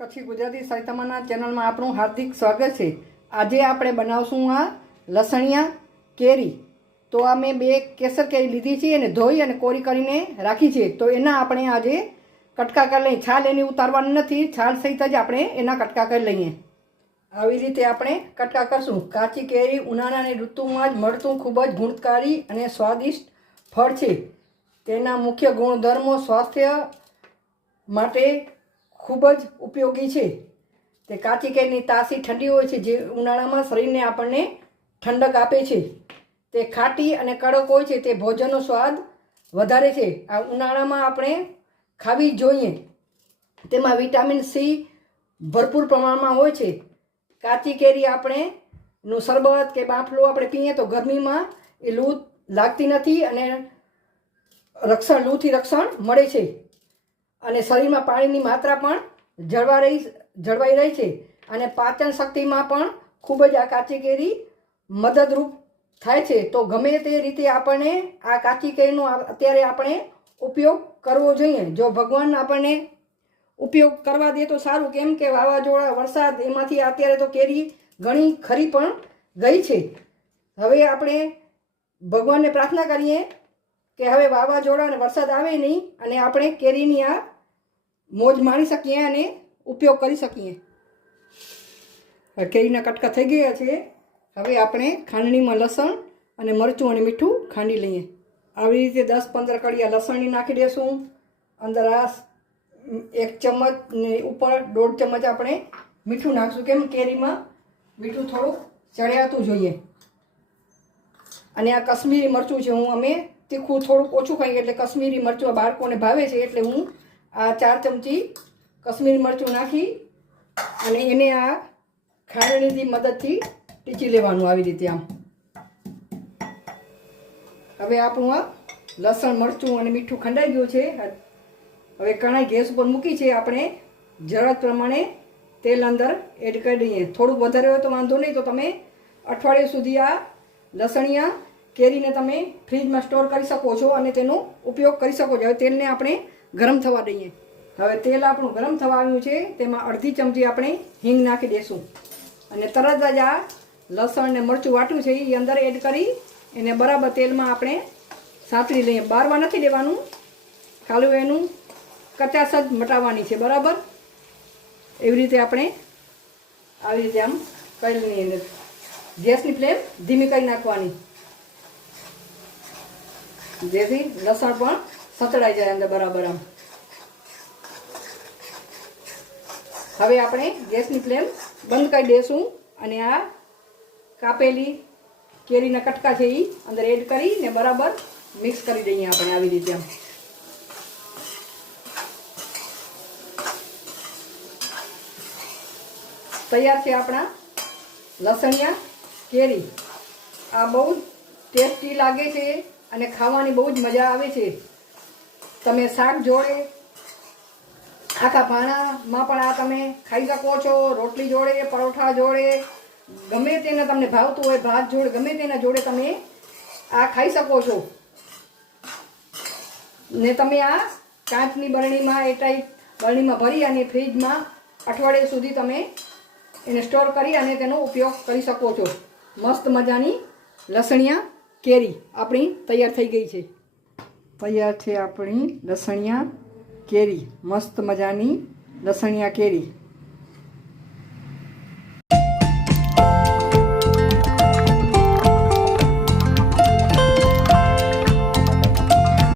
કચ્છી ગુજરાતી સાહિત્યમાંના ચેનલમાં આપણું હાર્દિક સ્વાગત છે। આજે આપણે બનાવશું આ લસણિયા કેરી। તો આ મેં 2 કેસર કેરી લીધી છે અને ધોઈ અને કોરી કરીને રાખી છે। તો એના આપણે આજે કટકા કરી લઈએ। છાલ એની ઉતારવાની નથી, છાલ સહિત જ આપણે એના કટકા કરી લઈએ। આવી રીતે આપણે કટકા કરશું। કાચી કેરી ઉનાળાની ઋતુમાં જ મળતું ખૂબ જ ગુણકારી અને સ્વાદિષ્ટ ફળ છે। તેના મુખ્ય ગુણધર્મો સ્વાસ્થ્ય માટે ખૂબ જ ઉપયોગી છે। તે કાચી કેરીની તાસી ઠંડી હોય છે, જે ઉનાળામાં શરીરને આપણને ઠંડક આપે છે। તે ખાટી અને કડક હોય છે, તે ભોજનનો સ્વાદ વધારે છે। આ ઉનાળામાં આપણે ખાવી જોઈએ। તેમાં વિટામિન સી ભરપૂર પ્રમાણમાં હોય છે। કાચી કેરી આપણે નું શરબત કે બાફલો આપણે પીએ તો ગરમીમાં એ લૂ લાગતી નથી અને લૂથી રક્ષણ મળે છે અને શરીરમાં પાણીની માત્રા પણ જળવાઈ રહી છે અને પાચન શક્તિમાં પણ ખૂબ જ આ કાચી કેરી મદદરૂપ થાય છે। તો ગમે તે રીતે આપણને આ કાચી કેરીનો અત્યારે આપણે ઉપયોગ કરવો જોઈએ। જો ભગવાન આપણને ઉપયોગ કરવા દે તો સારું, કેમ કે વાવાઝોડા વરસાદ એમાંથી અત્યારે તો કેરી ઘણી ખરી પણ ગઈ છે। હવે આપણે ભગવાનને પ્રાર્થના કરીએ કે હવે વાવાઝોડા અને વરસાદ આવે નહીં અને આપણે કેરીની આ મોજ માણી શકીએ અને ઉપયોગ કરી શકીએ। કેરીના કટકા થઈ ગયા છે। હવે આપણે ખાંડણીમાં લસણ અને મરચું અને મીઠું ખાંડી લઈએ। આવી રીતે 10-15 કળિયા લસણની નાખી દઈશું। અંદર આ 1 ચમચ ને ઉપર 1.5 ચમચ આપણે મીઠું નાખશું, કેમ કેરીમાં મીઠું થોડુંક ચડિયાતું જોઈએ। અને આ કશ્મીરી મરચું છે, અમે તીખું થોડુંક ઓછું ખાઈએ એટલે કશ્મીરી મરચું બાળકોને ભાવે છે, એટલે હું આ 4 ચમચી કશ્મીરી મરચું નાખી અને એને આ ખાંડણીની મદદથી ટીચી લેવાનું આવી રીતે આમ। હવે આપણું આ લસણ મરચું અને મીઠું ખંડાઈ ગયું છે। હવે કણાઈ ગેસ ઉપર મૂકી છે। આપણે જરૂરત પ્રમાણે તેલ અંદર એડ કરી દઈએ। થોડુંક વધારે હોય તો વાંધો નહીં, તો તમે અઠવાડિયા સુધી આ લસણિયા કેરીને તમે ફ્રીજમાં સ્ટોર કરી શકો છો અને તેનો ઉપયોગ કરી શકો છો। હવે તેલને આપણે ગરમ થવા દઈએ। હવે તેલ આપણું ગરમ થવા આવ્યું છે, તેમાં અડધી ચમચી આપણે હિંગ નાખી દઈશું અને તરત જ આ લસણ ને મરચું વાટ્યું છે એ અંદર એડ કરી એને બરાબર તેલમાં આપણે સાંતળી લઈએ। બારવા નથી દેવાનું, ખાલી એનું કચાશ જ મટાવવાની છે, બરાબર। એવી રીતે આપણે આવી રીતે આમ કરી લઈએ। ગેસની ફ્લેમ ધીમી કરી નાખવાની, જેથી લસણ પણ સતળાઈ જાય અંદર બરાબર આમ। હવે આપણે ગેસની ફ્લેમ બંધ કરી દઈશું અને આ કાપેલી કેરીના કટકા છે એ અંદર એડ કરીને બરાબર મિક્સ કરી દઈએ આપણે આવી રીતે આમ। તૈયાર છે આપણા લસણિયા કેરી। આ બહુ ટેસ્ટી લાગે છે અને ખાવાની બહુ જ મજા આવે છે। તમે શાક જોડે, આખા ભાણામાં પણ આ તમે ખાઈ શકો છો, રોટલી જોડે, પરોઠા જોડે, ગમે તેને તમને ભાવતું હોય, ભાત જોડે, ગમે તેના જોડે તમે આ ખાઈ શકો છો। ને તમે આ કાચની બરણીમાં એરટાઈટ બરણીમાં ભરી અને ફ્રીજમાં અઠવાડિયા સુધી તમે એને સ્ટોર કરી અને તેનો ઉપયોગ કરી શકો છો। મસ્ત મજાની લસણિયા કેરી આપણી તૈયાર થઈ ગઈ છે। તૈયાર છે આપણી લસણિયા કેરી, મસ્ત મજાની લસણિયા કેરી।